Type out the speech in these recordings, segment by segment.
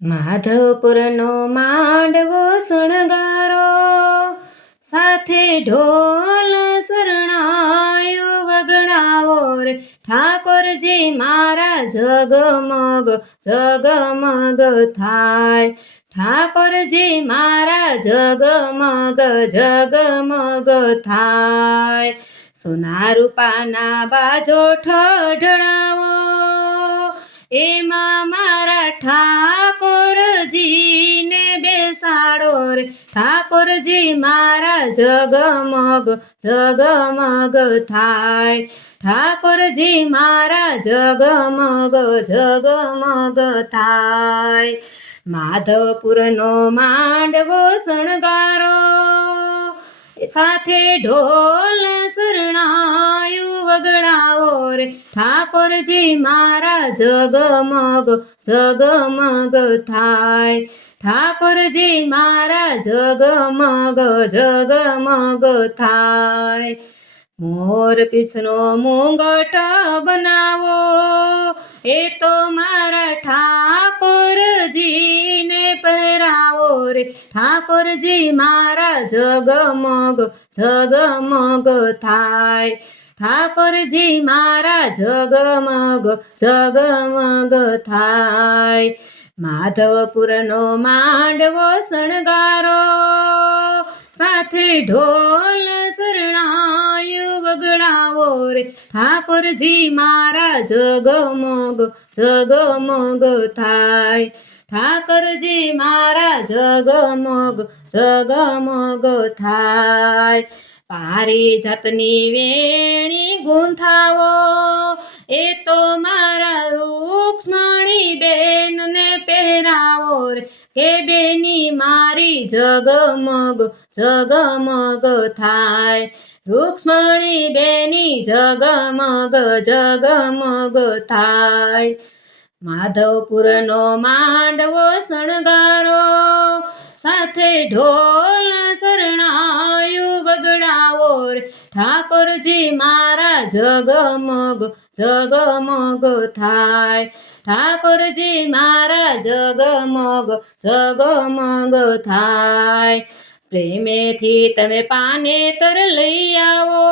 માધવપુરનો માંડવો શણગારો, સાથે ઢોલ શરણાયો વગડાવો રે ઠાકોરજી મારા જગમગ જગમગ થાય. ઠાકોરજી મારા જગમગ જગમગ થાય. સોના રૂપાના બાજો ઠઢડાવો, એમાં મારા ઠાકોરજીને બેસાડો રે ઠાકોરજી મારા જગમગ જગમગ થાય. ઠાકોરજી મારા જગમગ જગમગ થાય. માધવપુરનો માંડવો શણગારો, સાથે ઢોલ શરણાયું વગડાવો રે ઠાકોરજી મારા જગમગ જગમગ થાય. ઠાકોરજી મારા જગમગ જગમગ થાય. મોર પીછનો મુંગટ બનાવો, એ તો મારા ઠાકોરજીને પહેરાવો રે ઠાકોરજી મારા જગમગ જગમગ થાય. ઠાકોરજી મારા જગમગ જગમગ થાય. માધવપુરનો માંડવો શણગારો, સાથે ઢોલ શરણાયું વગડાવો રે ઠાકોરજી મારા જગમગ જગમગ થાય. ઠાકોરજી મારા જગમગ જગમગ થાય. પારિજાતની વેણી ગૂંથાવો, એ તો મારા રૂક્ષ્મણી બેનને પહેરાવો રે કે બેની મારી જગમગ જગમગ થાય. રૂક્ષ્મણી બેની જગમગ જગમગ થાય. માધવપુરનો માંડવો શણગારો, સાથે ઢોલ શરણાયું વગડાવો રે ઠાકોરજી મારા જગમગ જગમગ થાય. ઠાકોરજી મારા જગમગ જગમગ થાય. પ્રેમેથી તમે પાનેતર લઈ આવો,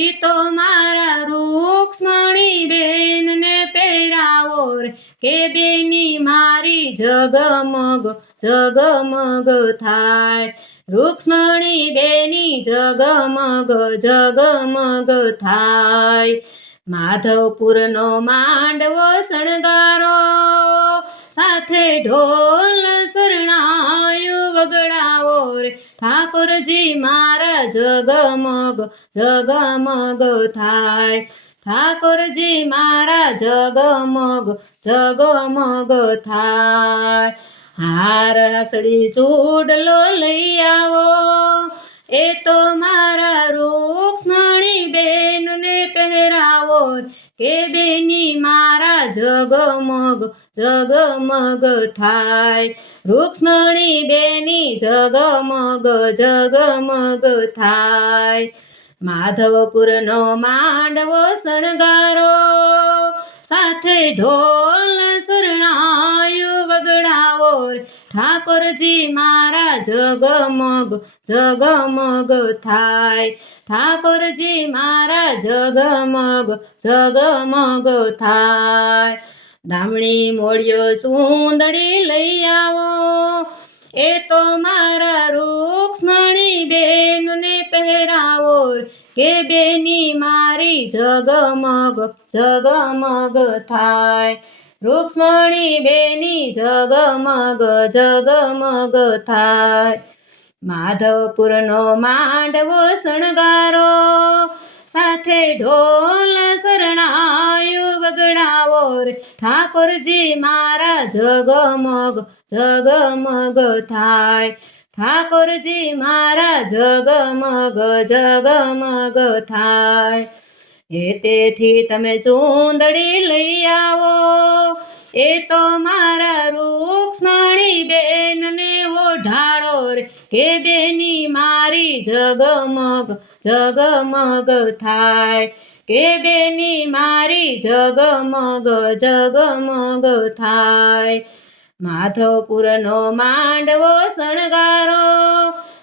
એ તો મારા રૂક્ષ્મણી બેનને પહેરાવો રે કે બેની મારી જગમગ જગમગ થાય. રૂક્ષ્મણી બેની જગમગ જગમગ થાય. માધવપુરનો માંડવો શણગારો, સાથે ઢોલ શરણાયું વગડાવો રે ઠાકોરજી મારા જગમગ જગમગ થાય. ઠાકોરજી મારા જગમગ જગમગ થાય. હાર હાસડી ચૂડલો લઈ આવો, એ તો મારા રૂક્ષ્મણી બેનને પહેરાવો કે બેની મારા જગમગ જગમગ થાય. રૂક્ષ્મણી બેની જગમગ જગમગ થાય. માધવપુરનો માંડવો શણગારો, સાથે ઢોલ શરણાયું વગડાવો રે ઠાકોરજી મારા જગમગ જગમગ થાય. ઠાકોરજી મારા જગમગ જગમગ થાય. દામણી મોળિયો સુંદડી લઈ આવો, એ તો મારા રૂક્ષ્મણી બેનને પહેરાવો કે બેની મારી જગમગ જગમગ થાય. રૂક્ષ્મણી બેની જગમગ જગમગ થાય. માધવપુરનો માંડવો શણગારો, સાથે ઢોલ શરણાયું વગડાવો રે ઠાકોરજી મારા જગમગ જગમગ થાય. ઠાકોરજી મારા જગમગ જગમગ થાય. એ તેથી તમે ચૂંદડી લઈ આવો, એ તો મારા રૂક્ષ્મણી બેનને ઓઢાડો રે કે બેની મારી જગમગ જગમગ થાય. કે બેની મારી જગમગ જગમગ થાય. માધવપુરનો માંડવો શણગારો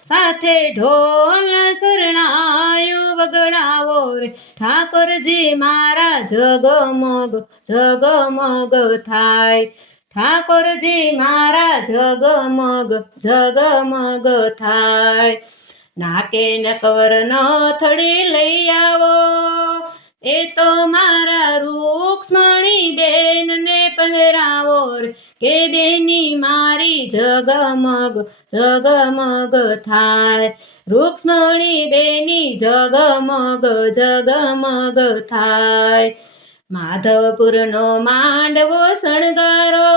સાથે ઢોલ શરણાયો વગડાવો રે ઠાકોરજી મારા જગમગ જગમગ થાય ઠાકોરજી મારા જગમગ જગમગ થાય નાકે નકવર નથડી લઈ આવો એ તો મારા રૂક્ષ્મણી બેનને પહેરાવો રે કે બેની મારી જગમગ જગમગ થાય રૂક્ષ્મણી બેની જગમગ જગમગ થાય માધવપુરનો માંડવો શણગારો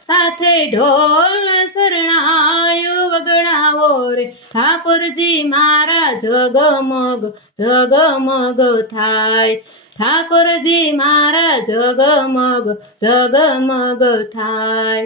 સાથે ઢોલ શરણાયો વગડાવો રે ઠાકોરજી મારા જગમગ જગમગ થાય ઠાકોરજી મારા જગમગ જગમગ થાય